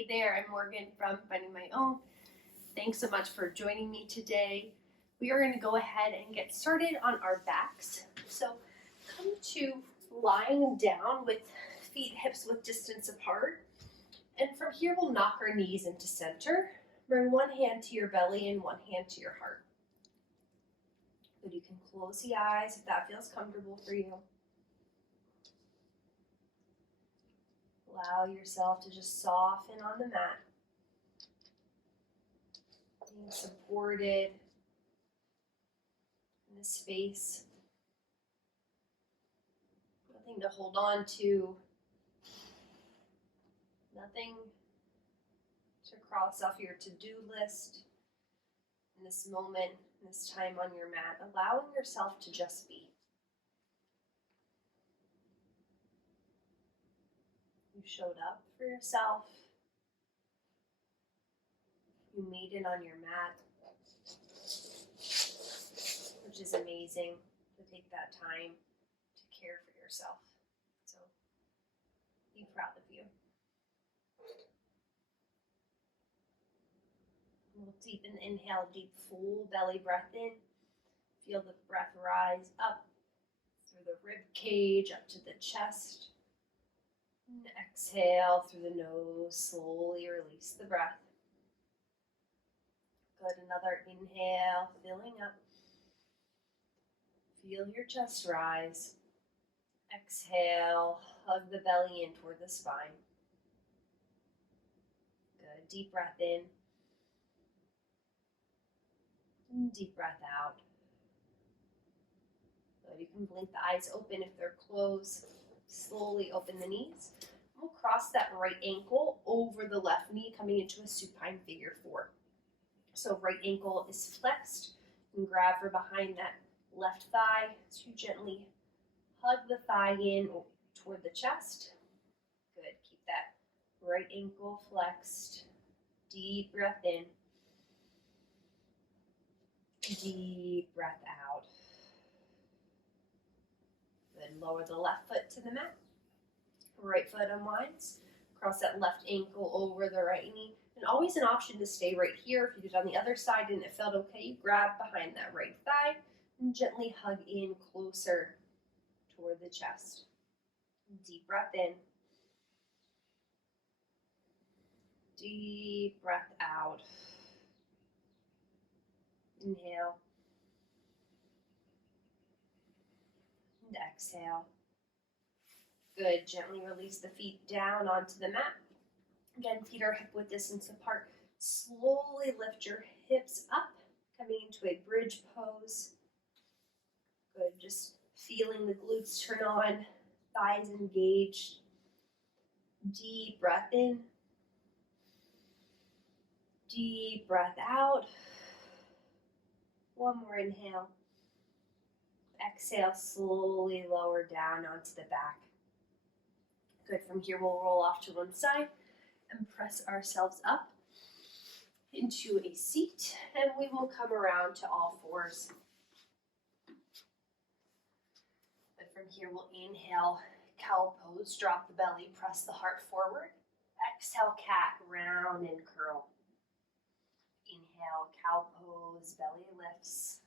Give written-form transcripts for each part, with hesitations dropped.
Hey there, I'm Morgan from Finding My Own. Thanks so much for joining me today. We are going to go ahead and get started on our backs. So come to lying down with feet hips width distance apart. And from here we'll knock our knees into center. Bring one hand to your belly and one hand to your heart. Good, you can close the eyes if that feels comfortable for you. Allow yourself to just soften on the mat. Being supported in the space. Nothing to hold on to. Nothing to cross off your to-do list in this moment, in this time on your mat. Allowing yourself to just be. You showed up for yourself. You made it on your mat, which is amazing to take that time to care for yourself. So be proud of you. We'll deepen the inhale, deep full belly breath in. Feel the breath rise up through the rib cage, up to the chest. And exhale through the nose, slowly release the breath. Good, another inhale, filling up. Feel your chest rise. Exhale, hug the belly in toward the spine. Good, deep breath in. And deep breath out. Good, you can blink the eyes open if they're closed. Slowly open the knees. We'll cross that right ankle over the left knee, coming into a supine figure four. So right ankle is flexed. You can grab for behind that left thigh. So you gently hug the thigh in toward the chest. Good, keep that right ankle flexed. Deep breath in. Deep breath out. Good, lower the left foot to the mat. Right foot unwinds. Cross that left ankle over the right knee. And always an option to stay right here. If you did on the other side and it felt okay, you grab behind that right thigh and gently hug in closer toward the chest. Deep breath in. Deep breath out. Inhale. And exhale. Good, gently release the feet down onto the mat. Again, feet are hip width distance apart. Slowly lift your hips up, coming into a bridge pose. Good, just feeling the glutes turn on, thighs engaged. Deep breath in. Deep breath out. One more inhale. Exhale, slowly lower down onto the back. Good, from here we'll roll off to one side and press ourselves up into a seat, and we will come around to all fours. But from here we'll inhale, cow pose, drop the belly, press the heart forward. Exhale, cat, round and curl. Inhale, cow pose, belly lifts,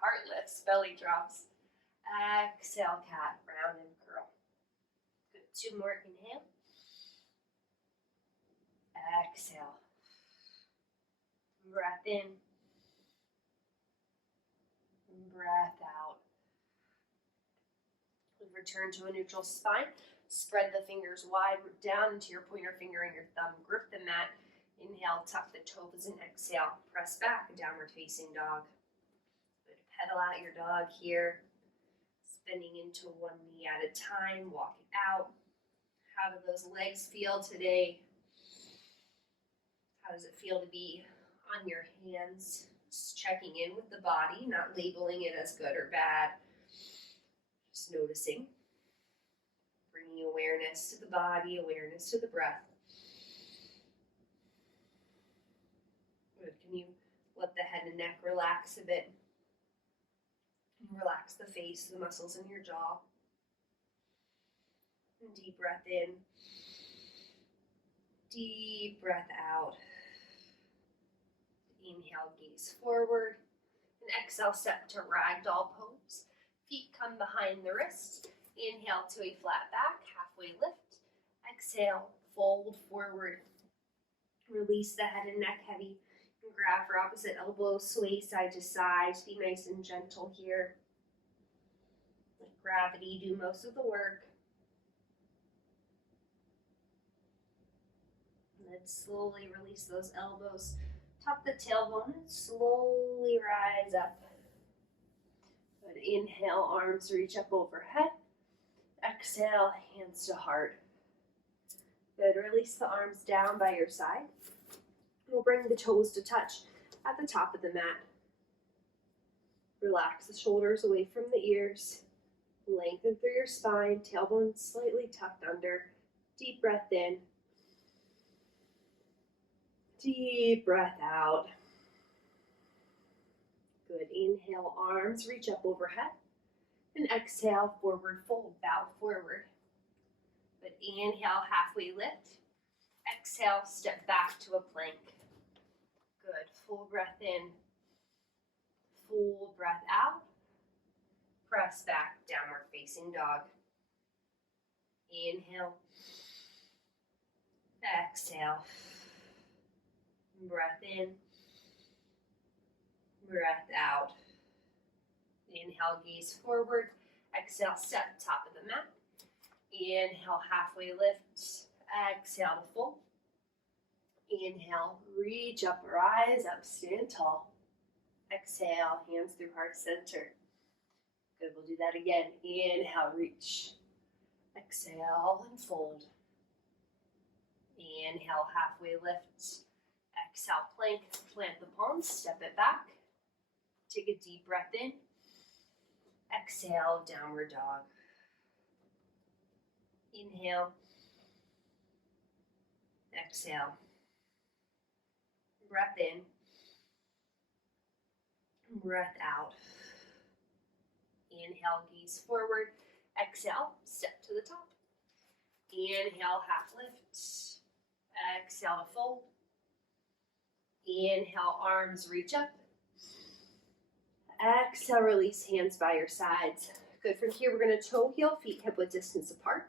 heart lifts, belly drops. Exhale, cat, round and curl. Good, two more, inhale. Exhale. Breath in. Breath out. We return to a neutral spine. Spread the fingers wide down into your pointer finger and your thumb. Grip the mat. Inhale, tuck the toes and exhale. Press back, downward facing dog. Good. Pedal out your dog here. Spinning into one knee at a time. Walk it out. How do those legs feel today? How does it feel to be on your hands? Just checking in with the body, not labeling it as good or bad. Just noticing. Bringing awareness to the body, awareness to the breath. Good. Can you let the head and neck relax a bit? Relax the face, the muscles in your jaw. And deep breath in. Deep breath out. Inhale, gaze forward. And exhale, step to ragdoll pose. Feet come behind the wrist. Inhale to a flat back, halfway lift. Exhale, fold forward. Release the head and neck heavy. And grab for opposite elbow, sway side to side. Be nice and gentle here. Let gravity do most of the work. And then slowly release those elbows. Tuck the tailbone and slowly rise up. Good. Inhale, arms reach up overhead. Exhale, hands to heart. Good. Release the arms down by your side. We'll bring the toes to touch at the top of the mat. Relax the shoulders away from the ears. Lengthen through your spine, tailbone slightly tucked under. Deep breath in. Deep breath out. Good. Inhale, arms reach up overhead. And exhale, forward fold, bow forward. Good. Inhale, halfway lift. Exhale, step back to a plank. Good. Full breath in. Full breath out. Press back, downward facing dog. Inhale. Exhale. Breath in. Breath out. Inhale, gaze forward. Exhale, step top of the mat. Inhale, halfway lift. Exhale to fold. Inhale, reach up, rise up, stand tall. Exhale, hands through heart center. Good, we'll do that again. Inhale, reach. Exhale and fold. Inhale, halfway lift. Exhale, plank, plant the palms, step it back. Take a deep breath in. Exhale, downward dog. Inhale. Exhale. Breath in. Breath out. Inhale, gaze forward. Exhale, step to the top. Inhale, half lift. Exhale to fold. Inhale, arms reach up. Exhale, release hands by your sides. Good. From here, we're going to toe heel, feet hip width distance apart.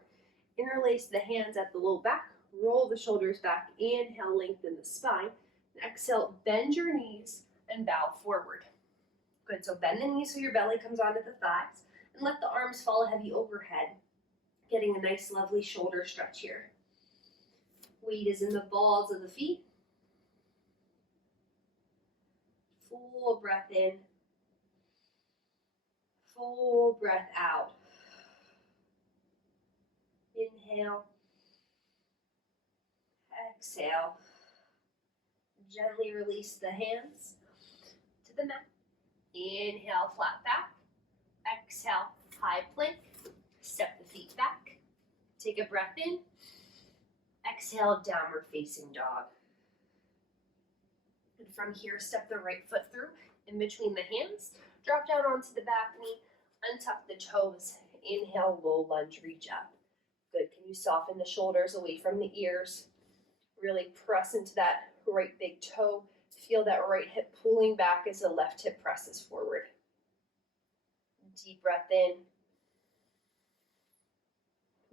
Interlace the hands at the low back. Roll the shoulders back. Inhale, lengthen the spine. Exhale, bend your knees and bow forward. Good. So bend the knees so your belly comes onto the thighs. And let the arms fall heavy overhead. Getting a nice, lovely shoulder stretch here. Weight is in the balls of the feet. Full breath in. Full breath out. Inhale. Exhale. Gently release the hands to the mat. Inhale, flat back. Exhale, high plank. Step the feet back. Take a breath in. Exhale, downward facing dog. And from here, step the right foot through in between the hands. Drop down onto the back knee. Untuck the toes. Inhale, low lunge, reach up. Good. Can you soften the shoulders away from the ears? Really press into that right big toe. Feel that right hip pulling back as the left hip presses forward. Deep breath in.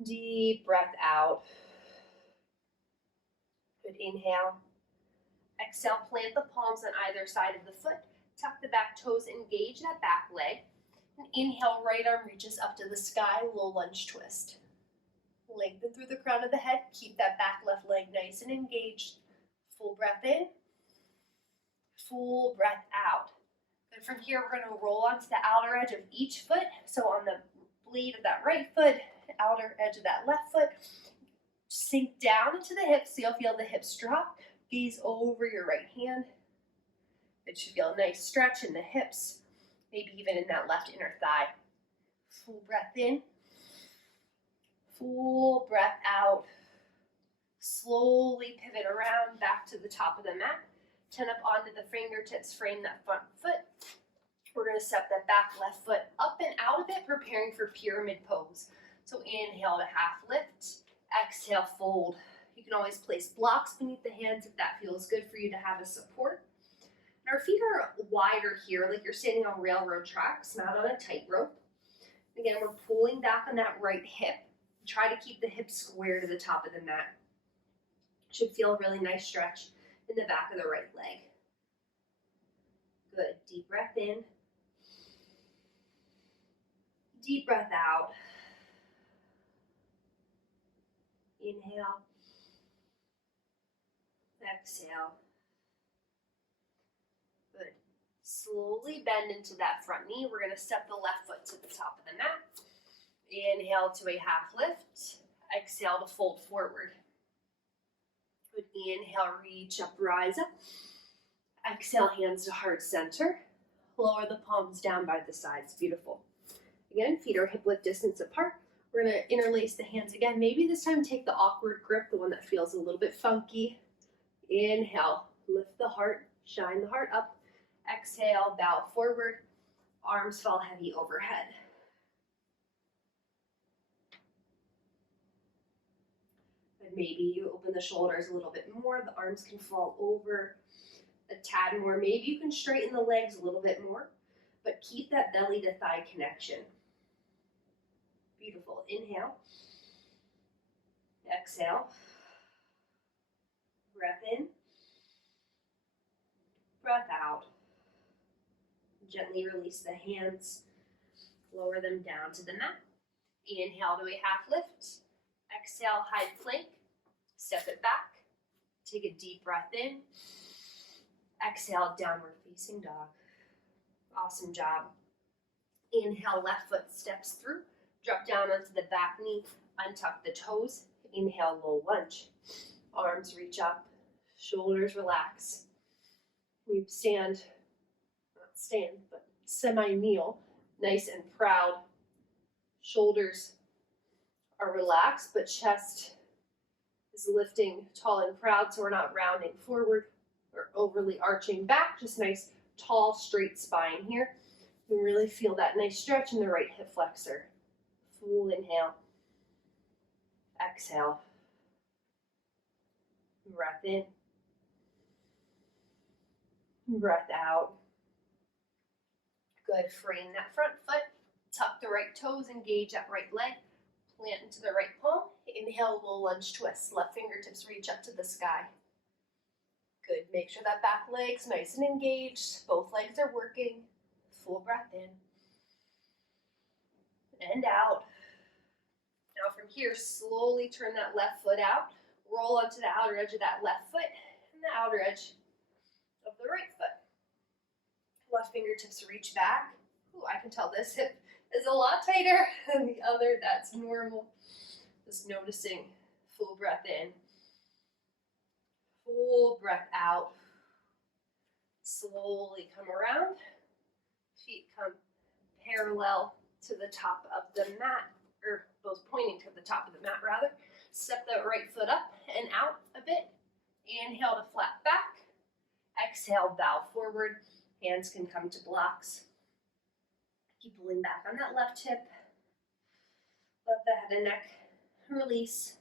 Deep breath out. Good. Inhale. Exhale, plant the palms on either side of the foot. Tuck the back toes, engage that back leg. And inhale, right arm reaches up to the sky, low lunge twist. Lengthen through the crown of the head. Keep that back left leg nice and engaged. Full breath in. Full breath out. Good. From here, we're going to roll onto the outer edge of each foot. So on the blade of that right foot, outer edge of that left foot, sink down into the hips so you'll feel the hips drop. Gaze over your right hand. It should feel a nice stretch in the hips, maybe even in that left inner thigh. Full breath in. Full breath out. Slowly pivot around back to the top of the mat. Turn up onto the fingertips, frame that front foot. We're going to step that back left foot up and out of it, preparing for pyramid pose. So inhale to half lift. Exhale, fold. You can always place blocks beneath the hands if that feels good for you to have as support. And our feet are wider here, like you're standing on railroad tracks, not on a tightrope. Again, we're pulling back on that right hip. Try to keep the hip square to the top of the mat. Should feel a really nice stretch in the back of the right leg. Good. Deep breath in. Deep breath out. Inhale. Exhale. Good. Slowly bend into that front knee. We're going to step the left foot to the top of the mat. Inhale to a half lift. Exhale to fold forward. Good. Inhale, reach up, rise up. Exhale, hands to heart center. Lower the palms down by the sides. Beautiful. Again, feet are hip width distance apart. We're going to interlace the hands again. Maybe this time take the awkward grip, the one that feels a little bit funky. Inhale, lift the heart, shine the heart up. Exhale, bow forward. Arms fall heavy overhead. And maybe you open the shoulders a little bit more. The arms can fall over a tad more. Maybe you can straighten the legs a little bit more, but keep that belly to thigh connection. Beautiful. Inhale. Exhale. Breath in. Breath out. Gently release the hands. Lower them down to the mat. Inhale to a half lift. Exhale, high plank. Step it back. Take a deep breath in. Exhale, downward facing dog. Awesome job. Inhale, left foot steps through. Drop down onto the back knee. Untuck the toes. Inhale, low lunge. Arms reach up. Shoulders relax. You stand, not stand, but semi-kneel. Nice and proud. Shoulders are relaxed, but chest is lifting tall and proud, so we're not rounding forward or overly arching back. Just nice, tall, straight spine here. You really feel that nice stretch in the right hip flexor. Full inhale. Exhale. Breath in. Breath out. Good. Frame that front foot. Tuck the right toes. Engage that right leg. Plant into the right palm. Inhale, low lunge twist. Left fingertips reach up to the sky. Good. Make sure that back leg's nice and engaged. Both legs are working. Full breath in. And out. Now from here, slowly turn that left foot out. Roll onto the outer edge of that left foot and the outer edge of the right foot. Left fingertips reach back. Ooh, I can tell this hip is a lot tighter than the other. That's normal. Just noticing. Full breath in. Full breath out. Slowly come around. Feet come parallel to the top of the mat, or both pointing to the top of the mat rather. Step the right foot up and out a bit. Inhale to flat back. Exhale, bow forward. Hands can come to blocks. Keep pulling back on that left hip. Let the head and neck release.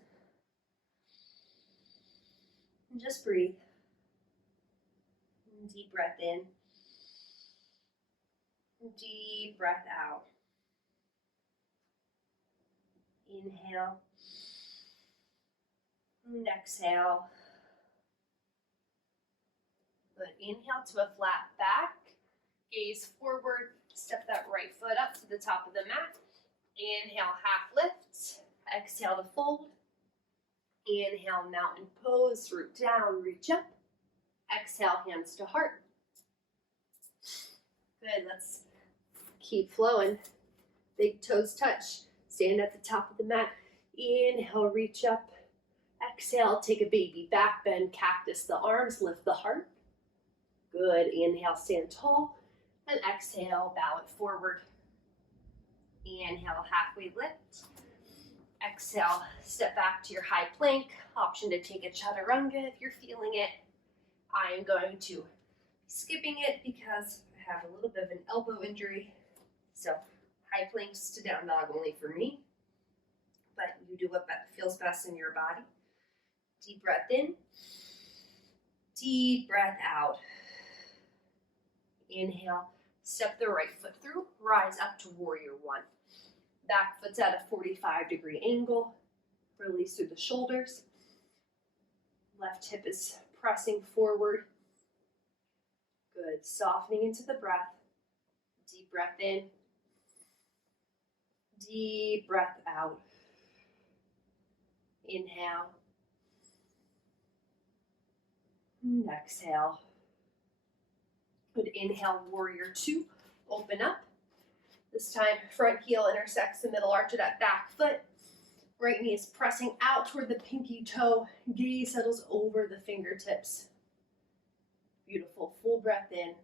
And just breathe. Deep breath in. Deep breath out. Inhale. And exhale. Good. Inhale to a flat back. Gaze forward. Step that right foot up to the top of the mat. Inhale, half lift. Exhale to fold. Inhale, mountain pose. Root down, reach up. Exhale, hands to heart. Good. Let's keep flowing. Big toes touch. Stand at the top of the mat. Inhale, reach up. Exhale, take a baby back bend, cactus the arms, lift the heart. Good. Inhale, stand tall. And exhale, bow it forward. Inhale, halfway lift. Exhale, step back to your high plank. Option to take a chaturanga if you're feeling it. I am going to be skipping it because I have a little bit of an elbow injury. So high planks to down dog only for me. But you do what feels best in your body. Deep breath in. Deep breath out. Inhale. Step the right foot through. Rise up to warrior one. Back foot's at a 45-degree angle. Release through the shoulders. Left hip is pressing forward. Good. Softening into the breath. Deep breath in. Deep breath out. Inhale. And exhale. Good. Inhale, warrior two. Open up. This time, front heel intersects the middle arch of that back foot. Right knee is pressing out toward the pinky toe. Gaze settles over the fingertips. Beautiful. Full breath in.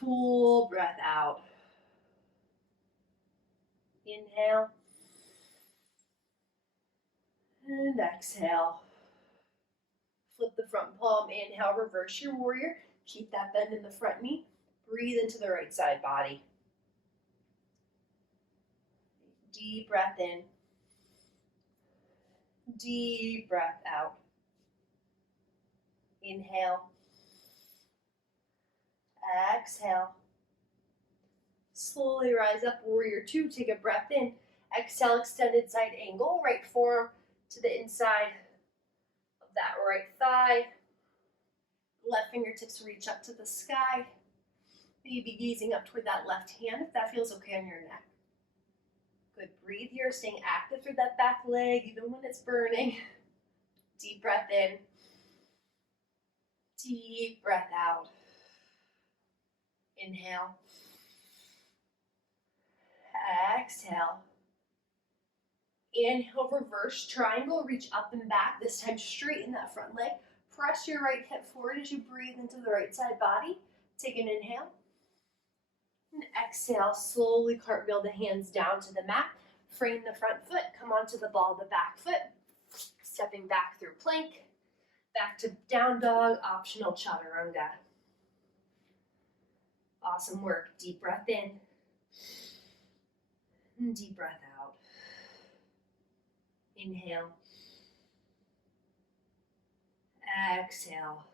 Full breath out. Inhale. And exhale. Flip the front palm. Inhale, reverse your warrior. Keep that bend in the front knee. Breathe into the right side body. Deep breath in. Deep breath out. Inhale. Exhale. Slowly rise up, warrior two. Take a breath in. Exhale, extended side angle. Right forearm to the inside of that right thigh. Left fingertips reach up to the sky. Maybe gazing up toward that left hand if that feels okay on your neck. Good. Breathe here, staying active through that back leg, even when it's burning. Deep breath in. Deep breath out. Inhale. Exhale. Inhale, reverse triangle. Reach up and back. This time straighten that front leg. Press your right hip forward as you breathe into the right side body. Take an inhale. And exhale, slowly cartwheel the hands down to the mat. Frame the front foot, come onto the ball of the back foot. Stepping back through plank. Back to down dog, optional chaturanga. Awesome work. Deep breath in. And deep breath out. Inhale. Exhale.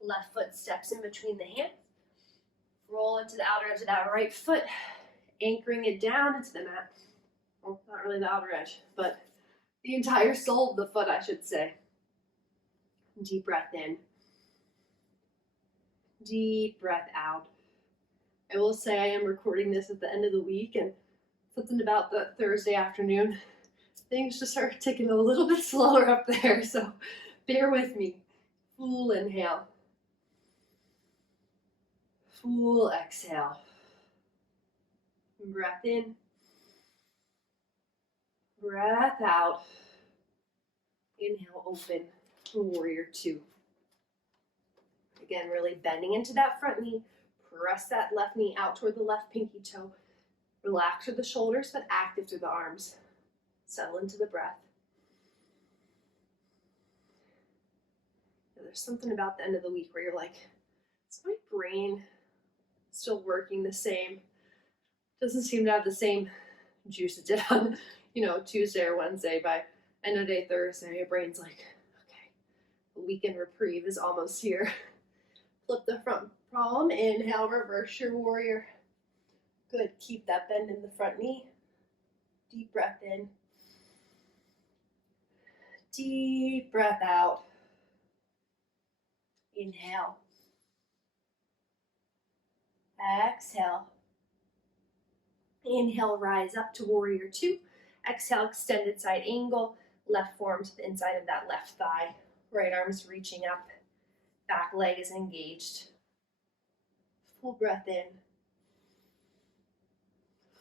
Left foot steps in between the hands. Roll into the outer edge of that right foot, anchoring it down into the mat. Well, not really the outer edge, but the entire sole of the foot, I should say. Deep breath in. Deep breath out. I will say I am recording this at the end of the week, and something about the Thursday afternoon, things just start ticking a little bit slower up there, so bear with me. Full inhale. Full exhale. Breath in. Breath out. Inhale, open. Warrior two. Again, really bending into that front knee. Press that left knee out toward the left pinky toe. Relax through the shoulders, but active through the arms. Settle into the breath. There's something about the end of the week where you're like, is my brain still working the same? Doesn't seem to have the same juice it did on, Tuesday or Wednesday. By end of day Thursday, your brain's like, okay, the weekend reprieve is almost here. Flip the front palm, inhale, reverse your warrior. Good, keep that bend in the front knee. Deep breath in. Deep breath out. Inhale. Exhale. Inhale, rise up to warrior two. Exhale, extended side angle. Left forearm to the inside of that left thigh. Right arm's reaching up. Back leg is engaged. Full breath in.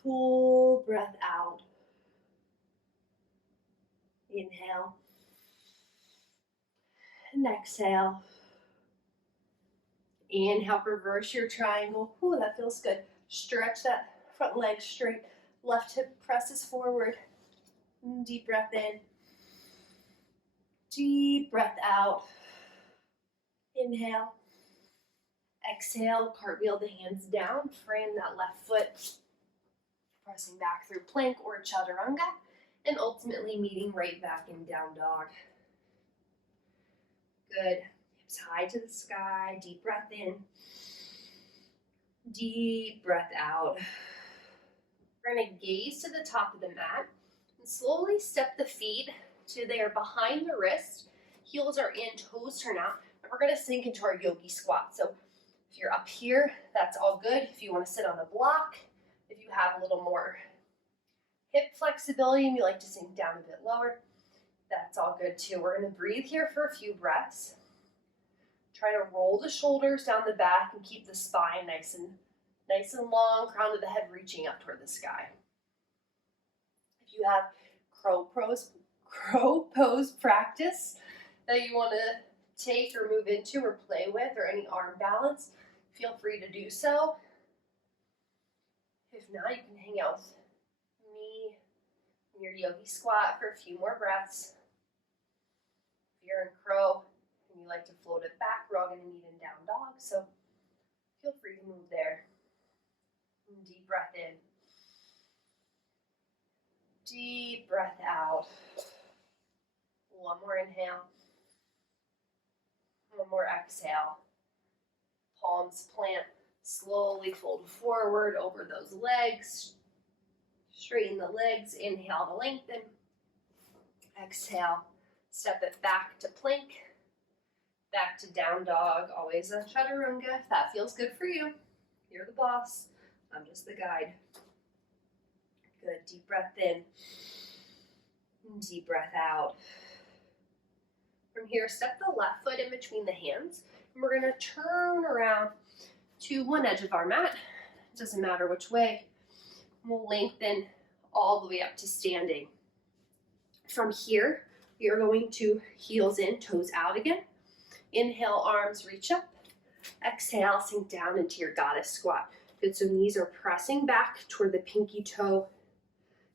Full breath out. Inhale. And exhale. Inhale, reverse your triangle. Ooh, that feels good. Stretch that front leg straight. Left hip presses forward. Deep breath in. Deep breath out. Inhale. Exhale, cartwheel the hands down. Frame that left foot. Pressing back through plank or chaturanga. and ultimately meeting right back in down dog. Good. Hips high to the sky. Deep breath in. Deep breath out. We're going to gaze to the top of the mat and slowly step the feet to there behind the wrist. Heels are in, toes turn out, and we're going to sink into our yogi squat. So if you're up here, that's all good. If you want to sit on a block, if you have a little more hip flexibility and you like to sink down a bit lower, that's all good too. We're going to breathe here for a few breaths. Try to roll the shoulders down the back and keep the spine nice and long, crown of the head reaching up toward the sky. If you have crow pose practice that you want to take or move into or play with, or any arm balance, feel free to do so. If not, you can hang out with me in your yogi squat for a few more breaths. If you're in crow and you like to float it back, we're all going to meet in down dog, so feel free to move there. And deep breath in. Deep breath out. One more inhale. One more exhale. Palms plant. Slowly fold forward over those legs. Straighten the legs. Inhale to lengthen. Exhale. Step it back to plank. Back to down dog. Always a chaturanga if that feels good for you. You're the boss. I'm just the guide. Good. Deep breath in. Deep breath out. From here, step the left foot in between the hands, and we're going to turn around to one edge of our mat. It doesn't matter which way. We'll lengthen all the way up to standing. From here, we are going to heels in, toes out again. Inhale, arms reach up. Exhale, sink down into your goddess squat. Good, so knees are pressing back toward the pinky toe.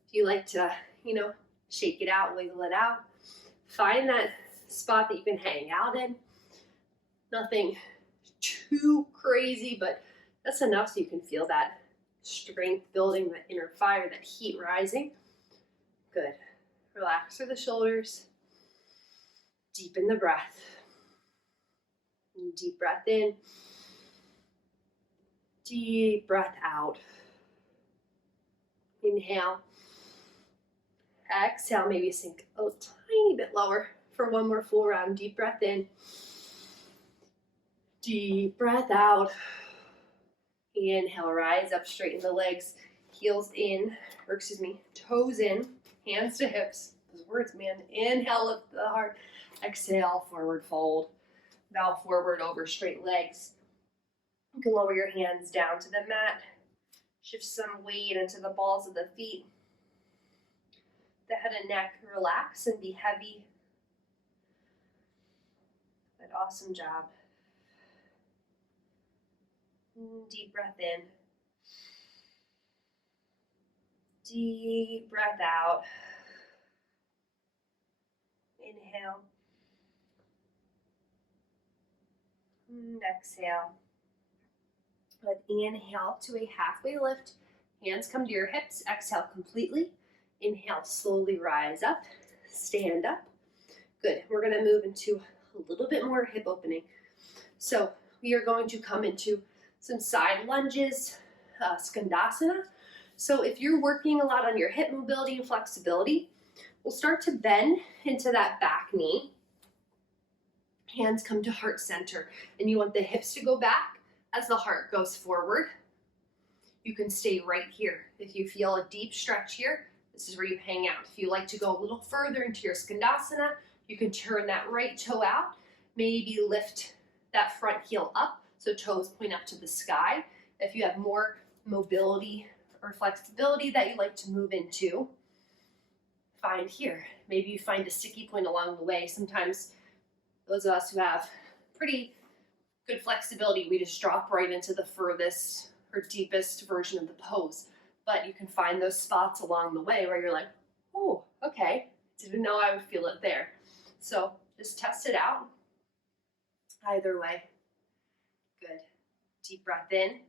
If you like to, shake it out, wiggle it out, find that spot that you can hang out in. Nothing too crazy, but that's enough so you can feel that strength building, that inner fire, that heat rising. Good. Relax through the shoulders. Deepen the breath. Deep breath in. Deep breath out. Inhale. Exhale, maybe sink a tiny bit lower for one more full round. Deep breath in. Deep breath out. Inhale, rise up, straighten the legs, heels in, toes in, hands to hips. Those words, man. Inhale, lift the heart. Exhale, forward fold. Bow forward over straight legs. You can lower your hands down to the mat. Shift some weight into the balls of the feet. The head and neck relax and be heavy. Good, awesome job. Deep breath in. Deep breath out. Inhale. And exhale. Good. Inhale to a halfway lift. Hands come to your hips. Exhale completely. Inhale, slowly rise up. Stand up. Good. We're going to move into a little bit more hip opening. So we are going to come into some side lunges, Skandasana. So if you're working a lot on your hip mobility and flexibility, we'll start to bend into that back knee. Hands come to heart center, and you want the hips to go back as the heart goes forward. You can stay right here. If you feel a deep stretch here, this is where you hang out. If you like to go a little further into your Skandasana, you can turn that right toe out, maybe lift that front heel up so toes point up to the sky. If you have more mobility or flexibility that you like to move into, find here. Maybe you find a sticky point along the way. Sometimes those of us who have pretty good flexibility, we just drop right into the furthest or deepest version of the pose. But you can find those spots along the way where you're like, oh, okay, didn't know I would feel it there. So just test it out. Either way. Good. Deep breath in.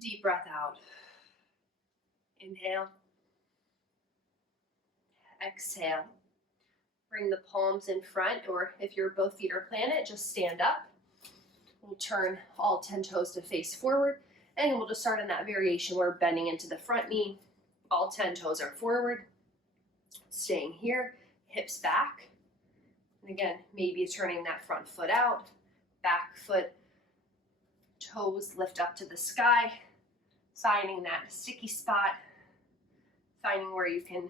Deep breath out. Inhale. Exhale. Bring the palms in front, or if your both feet are planted, just stand up. We'll turn all 10 toes to face forward, and we'll just start in that variation where we're bending into the front knee. All 10 toes are forward. Staying here, hips back. And again, maybe turning that front foot out, back foot, toes lift up to the sky, finding that sticky spot, finding where you can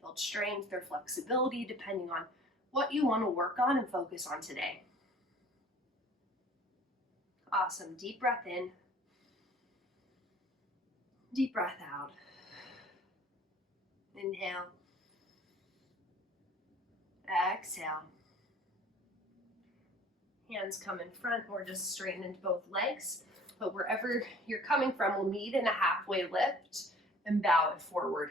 build strength or flexibility depending on what you want to work on and focus on today. Awesome. Deep breath in. Deep breath out. Inhale. Exhale. Hands come in front or just straighten into both legs. But wherever you're coming from, we'll meet in a halfway lift and bow it forward.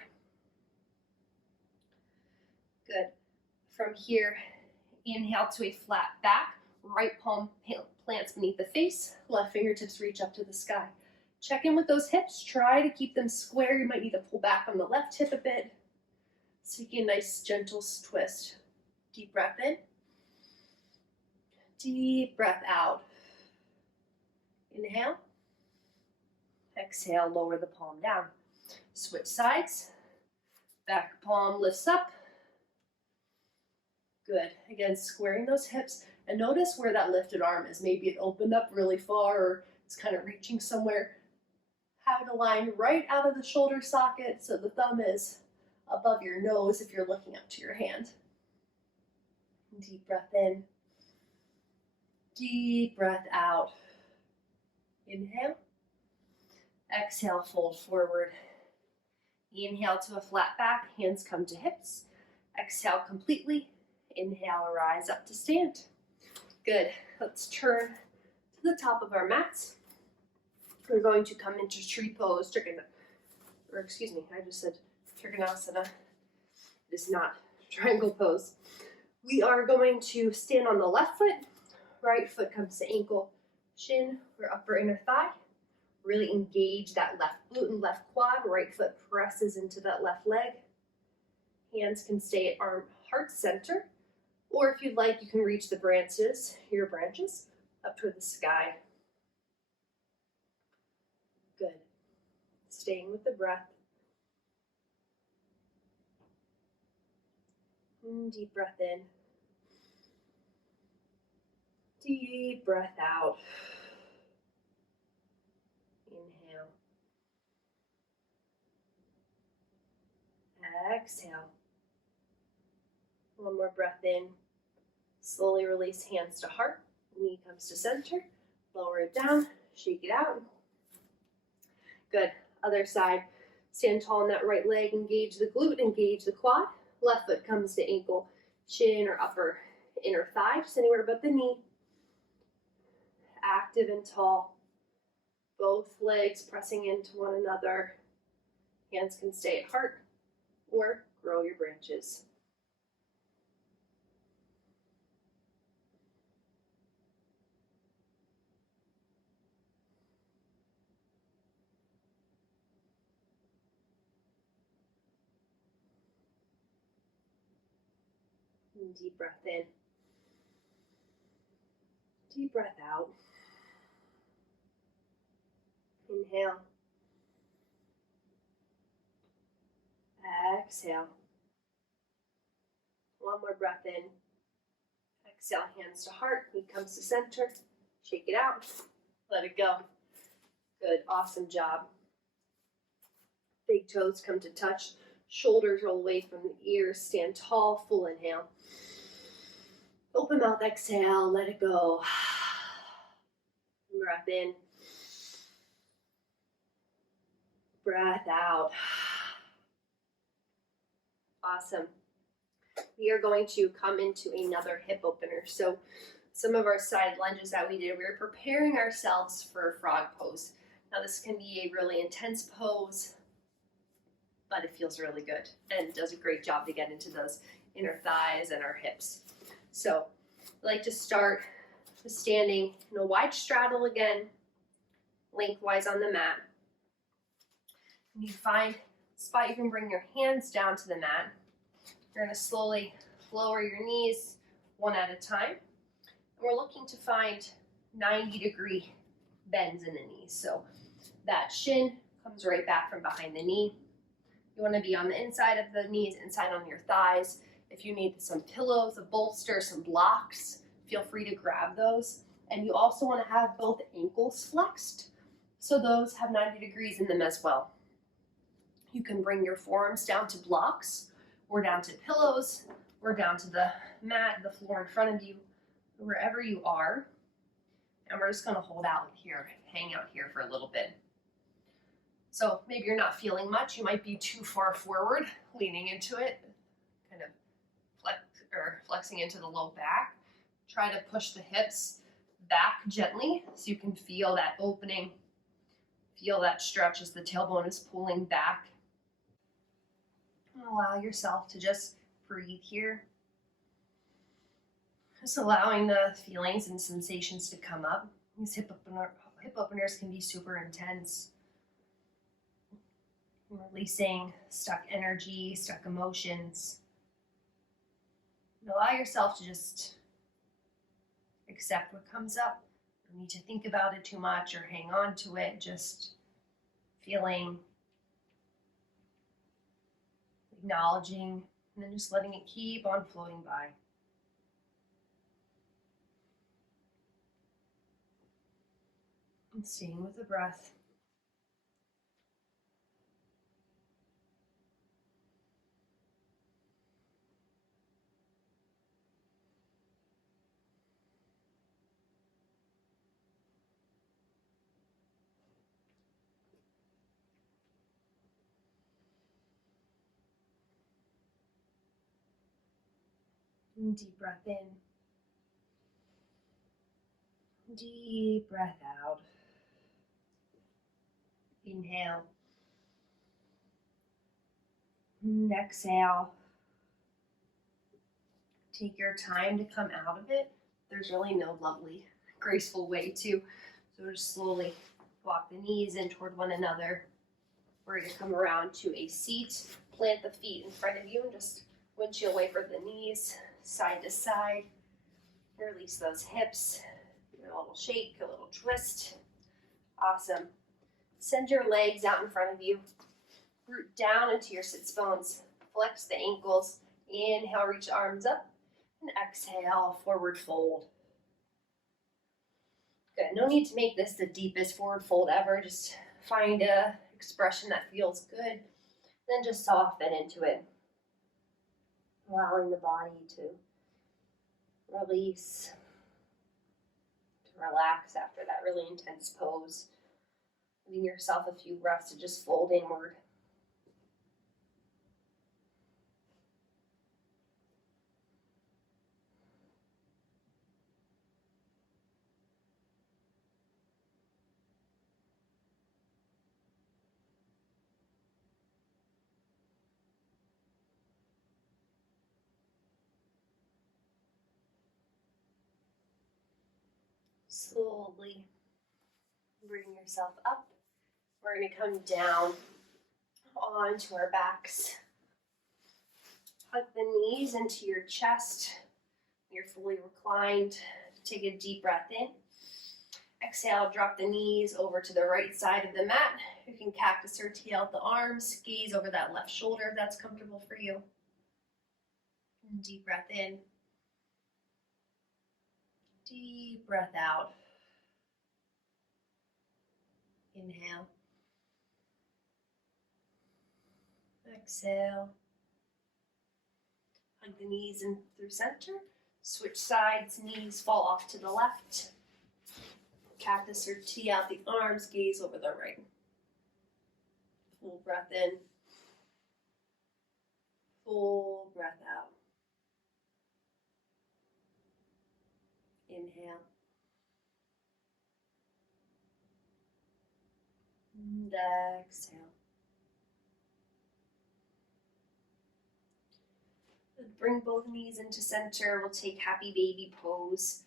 Good. From here, inhale to a flat back. Right palm plants beneath the face. Left fingertips reach up to the sky. Check in with those hips. Try to keep them square. You might need to pull back on the left hip a bit. Taking a nice gentle twist. Deep breath in. Deep breath out. Inhale. Exhale, lower the palm down. Switch sides. Back palm lifts up. Good. Again, squaring those hips. And notice where that lifted arm is. Maybe it opened up really far or it's kind of reaching somewhere. Have it aligned right out of the shoulder socket so the thumb is above your nose if you're looking up to your hand. Deep breath in. Deep breath out. Inhale. Exhale, fold forward. Inhale to a flat back, hands come to hips. Exhale completely. Inhale, rise up to stand. Good. Let's turn to the top of our mats. We're going to come into tree pose, I just said Trikonasana. It is not triangle pose. We are going to stand on the left foot. Right foot comes to ankle, shin, or upper inner thigh. Really engage that left glute and left quad. Right foot presses into that left leg. Hands can stay at arm heart center. Or if you'd like, you can reach your branches, up toward the sky. Good. Staying with the breath. Deep breath in. Deep breath out. Inhale. Exhale. One more breath in. Slowly release hands to heart. Knee comes to center. Lower it down. Shake it out. Good. Other side. Stand tall on that right leg. Engage the glute. Engage the quad. Left foot comes to ankle, shin, or upper inner thigh. Just anywhere but the knee. Active and tall. Both legs pressing into one another. Hands can stay at heart or grow your branches. Deep breath in. Deep breath out. Inhale. Exhale. One more breath in. Exhale, hands to heart. Knee comes to center. Shake it out. Let it go. Good. Awesome job. Big toes come to touch. Shoulders roll away from the ears. Stand tall. Full inhale. Open mouth. Exhale. Let it go. Breath in. Breath out. Awesome. We are going to come into another hip opener. So some of our side lunges that we did, we were preparing ourselves for a frog pose. Now this can be a really intense pose, but it feels really good and does a great job to get into those inner thighs and our hips. So I like to start with standing in a wide straddle again, lengthwise on the mat. And you find a spot you can bring your hands down to the mat. You're going to slowly lower your knees one at a time. And we're looking to find 90-degree bends in the knees. So that shin comes right back from behind the knee. You want to be on the inside of the knees, inside on your thighs. If you need some pillows, a bolster, some blocks, feel free to grab those. And you also want to have both ankles flexed, so those have 90 degrees in them as well. You can bring your forearms down to blocks, or down to pillows, or down to the mat, the floor in front of you, wherever you are. And we're just going to hold out here, hang out here for a little bit. So maybe you're not feeling much. You might be too far forward, leaning into it, kind of flexing into the low back. Try to push the hips back gently so you can feel that opening. Feel that stretch as the tailbone is pulling back. And allow yourself to just breathe here. Just allowing the feelings and sensations to come up. These hip openers can be super intense. Releasing stuck energy, stuck emotions. And allow yourself to just accept what comes up. You don't need to think about it too much or hang on to it. Just feeling, acknowledging, and then just letting it keep on floating by. And staying with the breath. And deep breath in. Deep breath out. Inhale. And exhale. Take your time to come out of it. There's really no lovely, graceful way to. So just slowly walk the knees in toward one another. We're going to come around to a seat. Plant the feet in front of you and just windshield wiper the knees side to side. Release those hips. A little shake, a little twist. Awesome. Send your legs out in front of you. Root down into your sits bones. Flex the ankles. Inhale, reach the arms up. And exhale, forward fold. Good. No need to make this the deepest forward fold ever. Just find a expression that feels good. Then just soften into it. Allowing the body to release, to relax after that really intense pose. Giving yourself a few breaths to just fold inward. Slowly bring yourself up. We're going to come down onto our backs. Hug the knees into your chest. You're fully reclined. Take a deep breath in. Exhale, drop the knees over to the right side of the mat. You can cactus or tail out the arms. Gaze over that left shoulder if that's comfortable for you. And deep breath in. Deep breath out. Inhale. Exhale. Hug the knees in through center. Switch sides, knees fall off to the left. Cactus or T out the arms, gaze over the right. Full breath in. Full breath out. Inhale. And exhale. Bring both knees into center. We'll take happy baby pose.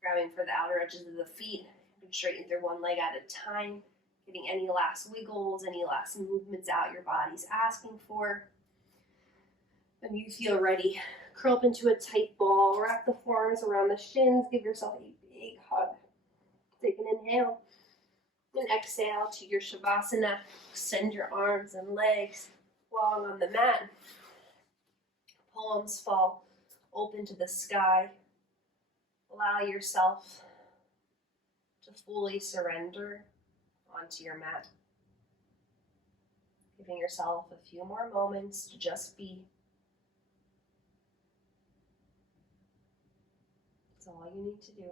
Grabbing for the outer edges of the feet. You can straighten through one leg at a time. Getting any last wiggles, any last movements out your body's asking for. When you feel ready, curl up into a tight ball, wrap the forearms around the shins, give yourself a big hug. Take an inhale and exhale to your Shavasana. Extend your arms and legs long on the mat. Palms fall open to the sky. Allow yourself to fully surrender onto your mat. Giving yourself a few more moments to just be. That's all you need to do.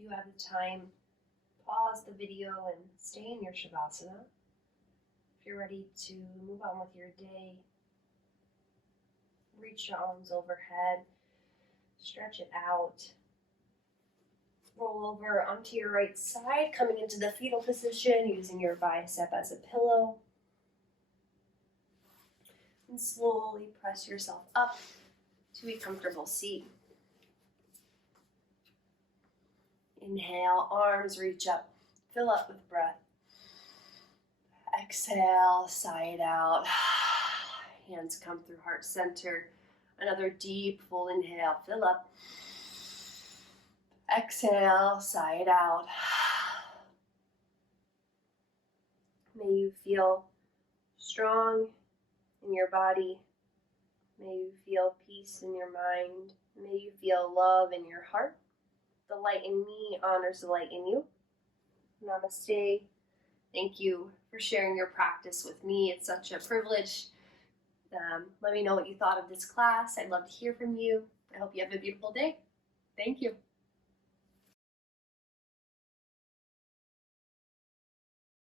If you have the time, pause the video and stay in your Shavasana. If you're ready to move on with your day, reach your arms overhead, stretch it out. Roll over onto your right side, coming into the fetal position, using your bicep as a pillow. And slowly press yourself up to a comfortable seat. Inhale, arms reach up, fill up with breath. Exhale, sigh it out. Hands come through heart center. Another deep, full inhale, fill up. Exhale, sigh it out. May you feel strong in your body. May you feel peace in your mind. May you feel love in your heart. The light in me honors the light in you. Namaste. Thank you for sharing your practice with me. It's such a privilege. Let me know what you thought of this class. I'd love to hear from you. I hope you have a beautiful day. Thank you.